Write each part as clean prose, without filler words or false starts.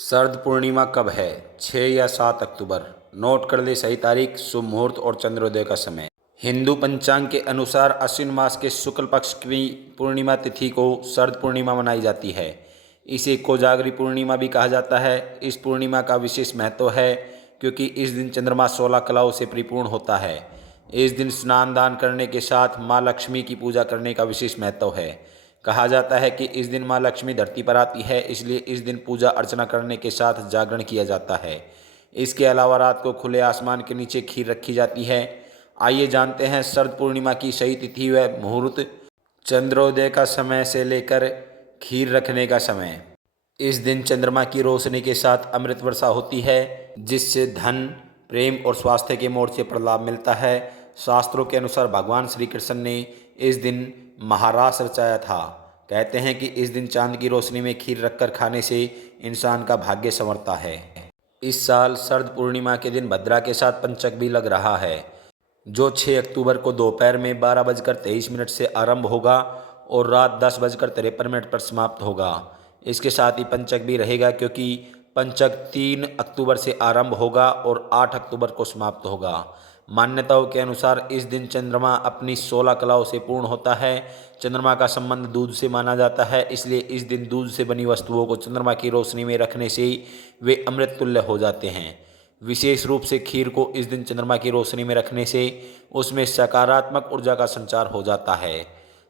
शरद पूर्णिमा कब है? 6 या 7 अक्टूबर। नोट कर ले सही तारीख, शुभ मुहूर्त और चंद्रोदय का समय। हिंदू पंचांग के अनुसार अश्विन मास के शुक्ल पक्ष की पूर्णिमा तिथि को शरद पूर्णिमा मनाई जाती है। इसे कोजागरी पूर्णिमा भी कहा जाता है। इस पूर्णिमा का विशेष महत्व है क्योंकि इस दिन चंद्रमा 16 कलाओं से परिपूर्ण होता है। इस दिन स्नान दान करने के साथ माँ लक्ष्मी की पूजा करने का विशेष महत्व है। कहा जाता है कि इस दिन माँ लक्ष्मी धरती पर आती है, इसलिए इस दिन पूजा अर्चना करने के साथ जागरण किया जाता है। इसके अलावा रात को खुले आसमान के नीचे खीर रखी जाती है। आइए जानते हैं शरद पूर्णिमा की सही तिथि व मुहूर्त, चंद्रोदय का समय से लेकर खीर रखने का समय। इस दिन चंद्रमा की रोशनी के साथ अमृत वर्षा होती है, जिससे धन, प्रेम और स्वास्थ्य के मोर्चे पर लाभ मिलता है। शास्त्रों के अनुसार भगवान श्री कृष्ण ने इस दिन महारास रचाया था। कहते हैं कि इस दिन चांद की रोशनी में खीर रखकर खाने से इंसान का भाग्य संवरता है। इस साल शरद पूर्णिमा के दिन भद्रा के साथ पंचक भी लग रहा है, जो 6 अक्टूबर को दोपहर में 12:23 से आरंभ होगा और रात 10:53 पर समाप्त होगा। इसके साथ ही पंचक भी रहेगा क्योंकि पंचक 3 अक्टूबर से आरंभ होगा और 8 अक्टूबर को समाप्त होगा। मान्यताओं के अनुसार इस दिन चंद्रमा अपनी 16 कलाओं से पूर्ण होता है। चंद्रमा का संबंध दूध से माना जाता है, इसलिए इस दिन दूध से बनी वस्तुओं को चंद्रमा की रोशनी में रखने से वे अमृत तुल्य हो जाते हैं। विशेष रूप से खीर को इस दिन चंद्रमा की रोशनी में रखने से उसमें सकारात्मक ऊर्जा का संचार हो जाता है।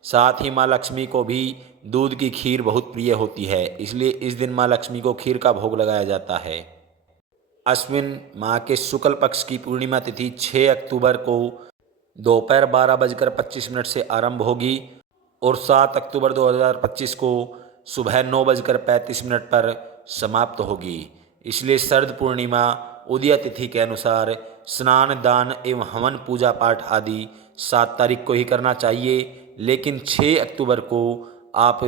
साथ ही माँ लक्ष्मी को भी दूध की खीर बहुत प्रिय होती है, इसलिए इस दिन माँ लक्ष्मी को खीर का भोग लगाया जाता है। अश्विन माह के शुक्ल पक्ष की पूर्णिमा तिथि 6 अक्टूबर को दोपहर 12:25 से आरंभ होगी और 7 अक्टूबर 2025 को सुबह 9:35 पर समाप्त होगी। इसलिए शरद पूर्णिमा उदय तिथि के अनुसार स्नान दान एवं हवन पूजा पाठ आदि 7 तारीख को ही करना चाहिए, लेकिन 6 अक्टूबर को आप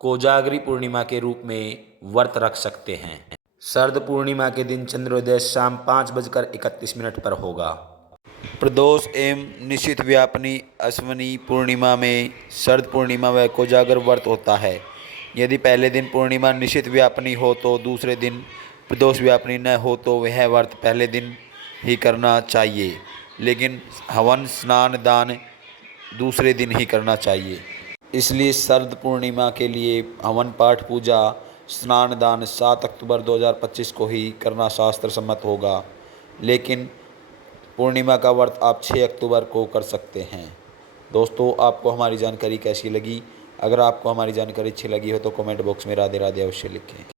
कोजागरी पूर्णिमा के रूप में व्रत रख सकते हैं। शरद पूर्णिमा के दिन चंद्रोदय शाम 5:31 पर होगा। प्रदोष एवं निशित व्यापनी अश्विनी पूर्णिमा में शरद पूर्णिमा व कोजागर व्रत होता है। यदि पहले दिन पूर्णिमा निशित व्यापनी हो तो दूसरे दिन प्रदोष व्यापनी न हो तो वह व्रत पहले दिन ही करना चाहिए, लेकिन हवन स्नान दान दूसरे दिन ही करना चाहिए। इसलिए शरद पूर्णिमा के लिए हवन पाठ पूजा स्नान दान 7 अक्टूबर 2025 को ही करना शास्त्र सम्मत होगा, लेकिन पूर्णिमा का व्रत आप 6 अक्टूबर को कर सकते हैं। दोस्तों, आपको हमारी जानकारी कैसी लगी? अगर आपको हमारी जानकारी अच्छी लगी हो तो कमेंट बॉक्स में राधे राधे अवश्य लिखें।